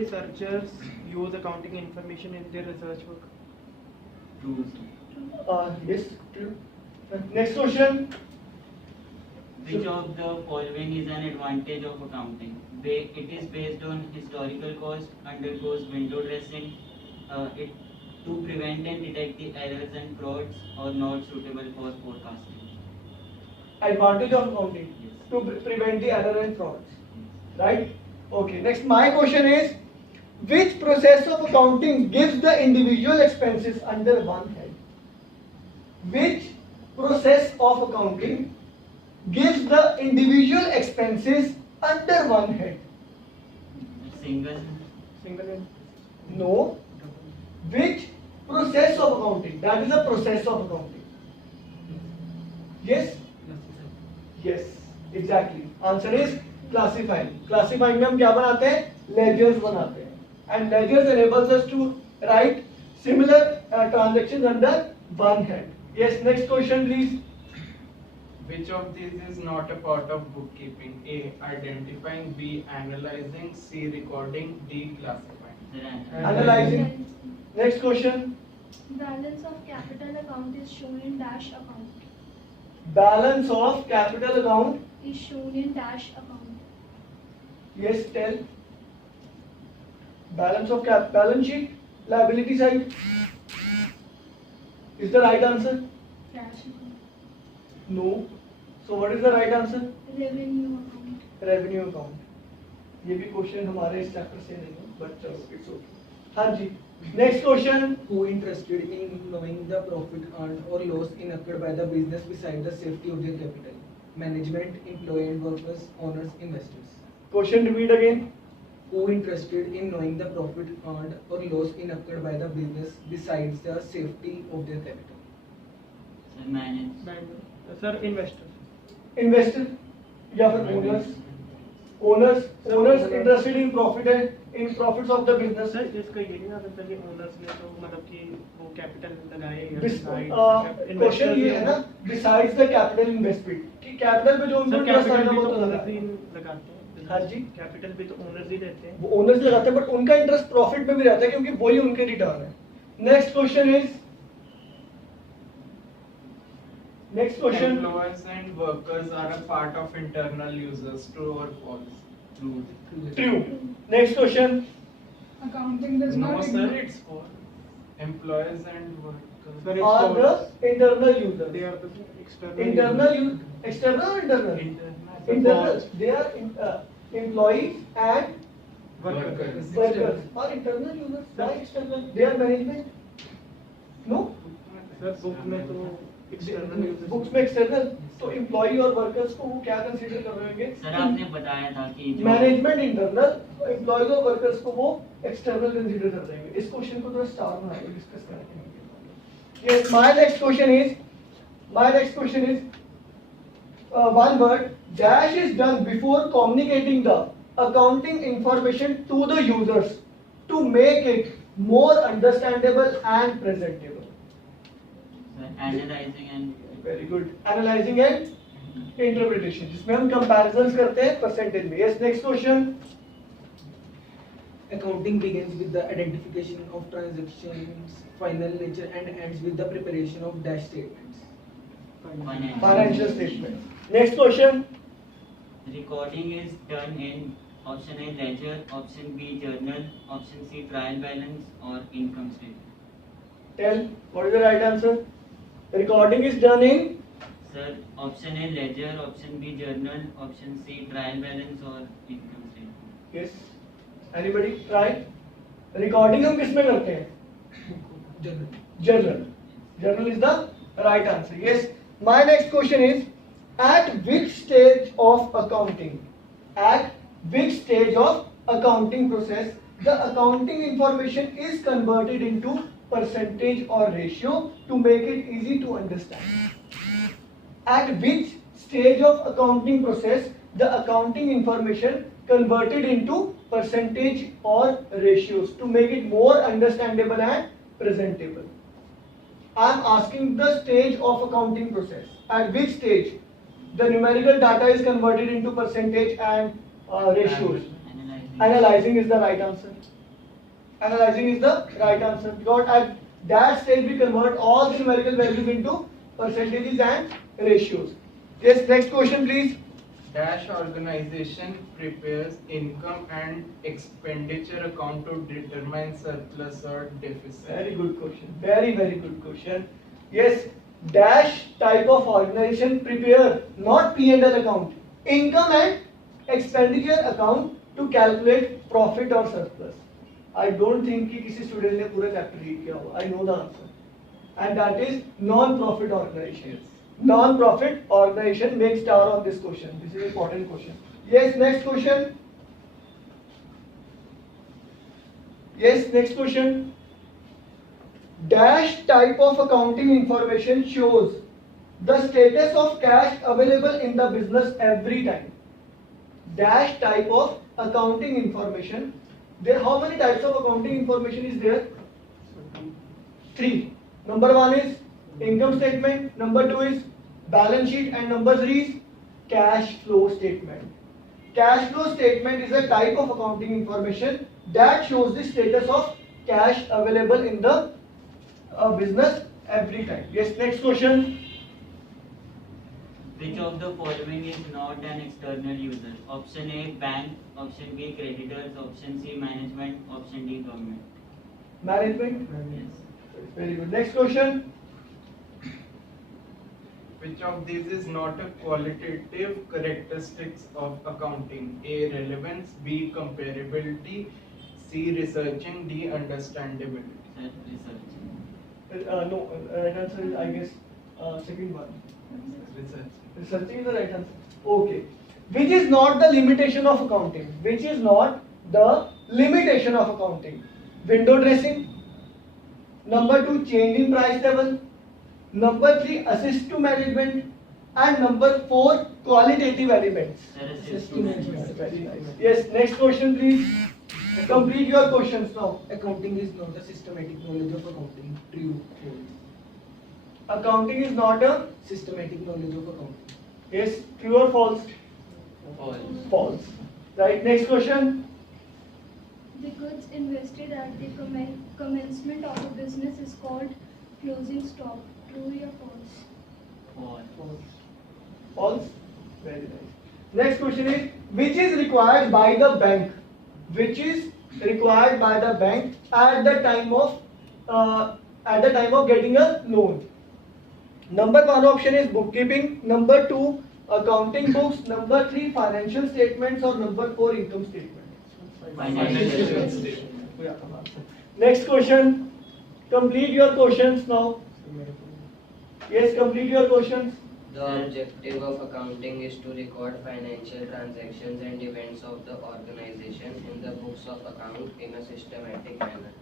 researchers use accounting information in their research work? True. Yes, true. Next question. Which of the following is an advantage of accounting? It is based on historical cost, undergoes window dressing, it to prevent and detect the errors and frauds, or not suitable for forecasting. Advantage of accounting to prevent the error and frauds. Right? Okay. Next, my question is, which process of accounting gives the individual expenses under one head? Which process of accounting gives the individual expenses under one head? Single. Single. No. Which process of accounting? That is a process of accounting. Yes? Yes. Exactly. Answer is classifying. Classifying में हम क्या बनाते हैं? Ledgers बनाते हैं. And ledgers enables us to write similar transactions under one head. Yes. Next question, please. Which of these is not a part of bookkeeping? A. Identifying. B. Analyzing. C. Recording. D. Classifying. Analyzing. Next question. Balance of capital account is shown in dash account. Balance of capital account. Is shown in dash account. Yes, tell. Balance of balance sheet, liability side is the right answer. Dash account. No. So what is the right answer? Revenue account. Revenue account. ये भी question हमारे इस chapter से नहीं है, but चलो it's okay. हाँ जी. Next question. Who interested in knowing the profit earned or loss incurred by the business besides the safety of their capital? Management, employee and workers, owners, investors. Question repeat again. Who interested in knowing the profit earned or loss incurred by the business besides the safety of their capital? Sir, manage. Sir, investor. Investor या फिर owners. Owners interested in profit and in profits of the business. Sir इसका ये नहीं आ सकता कि owners ने तो मतलब कि वो कैपिटल लगाए या क्वेश्चन ये है ना, besides the capital investment कि कैपिटल पे जो उनको इंटरेस्ट आएगा वो तो ओनर्स ही लगाते हैं. हाँ जी. कैपिटल भी तो ओनर्स ही देते हैं. वो ओनर्स लगाते हैं, बट उनका इंटरेस्ट प्रॉफिट में भी रहता है क्योंकि वही उनके रिटर्न है. Next question is Employees and workers are a part of internal users. True or false? True. True. Next question. Accounting does No, not sir, include. it's false. Employees and workers. Sir, are the internal user. they are the external. Internal external और internal. Internal. They are employees and Workers. workers. Are internal users? Why external? They are management. No. Sir book में तो external users. Books में external. तो employee और workers को वो क्या consider कर रहे होंगे? सर आपने बताया था कि जो मैनेजमेंट इंटरनल, एम्प्लॉइज और वर्कर्स को वो एक्सटर्नल कंसीडर कर रहे हैं. इस क्वेश्चन को थोड़ा स्टार बनाएंगे, डिस्कस करेंगे. Yes, my next question is one word dash is done before communicating the accounting information to the users to make it more understandable and presentable. analyzing and Very good. Analyzing and interpretation, जिसमें हम comparisons करते हैं percentage में. Yes, next question. Accounting begins with the identification of transactions, final ledger, and ends with the preparation of dash statements. Financial statement. Next question. Recording is done in option A ledger, option B journal, option C trial balance, or income statement. Tell what is the right answer. Recording is done in Sir, option A ledger, option B journal, option C trial balance, or income statement. yes. Anybody try? Recording हम किस में करते हैं? Journal. Journal. Journal is the right answer. Yes. My next question is, at which stage of accounting? At which stage of accounting process the accounting information is converted into percentage or ratio to make it easy to understand? At which stage of accounting process the accounting information converted into percentage or ratios to make it more understandable and presentable? I am asking the stage of accounting process. At which stage the numerical data is converted into percentage and ratios? Analyzing. Analyzing is the right answer. Analyzing is the right answer because at that stage we convert all the numerical values into percentages and ratios. Yes, next question please. Dash organization prepares income and expenditure account to determine surplus or deficit. Very good question. Very good question. Yes, dash type of organization prepare not P&L account, income and expenditure account to calculate profit or surplus. I don't think कि किसी student ने पूरा chapter read किया होगा. I know the answer. And that is non-profit organization. Non-profit organization make star on this question. This is an important question. Yes, next question. Yes, next question. Dash type of accounting information shows the status of cash available in the business every time. Dash type of accounting information. There, how many types of accounting information is there? 3. Number 1 is income statement, number 2 is balance sheet, and number 3 is cash flow statement. Cash flow statement is a type of accounting information that shows the status of cash available in the business every time. Yes, next question. Which of the following is not an external user? Option A, bank. Option B, creditors. Option C, management. Option D, government. Management. Yes. Very good. Next question. Which of these is not a qualitative characteristics of accounting? A, relevance. B, comparability. C, researching. D, understandability. Research. No, right answer is I guess second one. Research. Researching is the right answer. Okay. Which is not the limitation of accounting? Which is not the limitation of accounting? Window dressing. Number 2, change in price level. Number 3, assist to management. And number 4, qualitative elements. Assist to management. Very nice. Yes, next question please. Complete your questions now. Accounting is not a systematic knowledge of accounting. True. False. Accounting is not a, Systematic knowledge of accounting. yes, true or false? False. False. Right, next question. The goods invested at the commencement of a business is called closing stock. True or false? False. False. Very nice. Next question is, which is required by the bank? Which is required by the bank at the time of getting a loan? Number 1 option is bookkeeping. Number 2, accounting books. Number 3, financial statements, or number 4, income statement. Financial statement. Next question. Complete your questions now. Yes, complete your questions. The objective of accounting is to record financial transactions and events of the organization in the books of account in a systematic manner.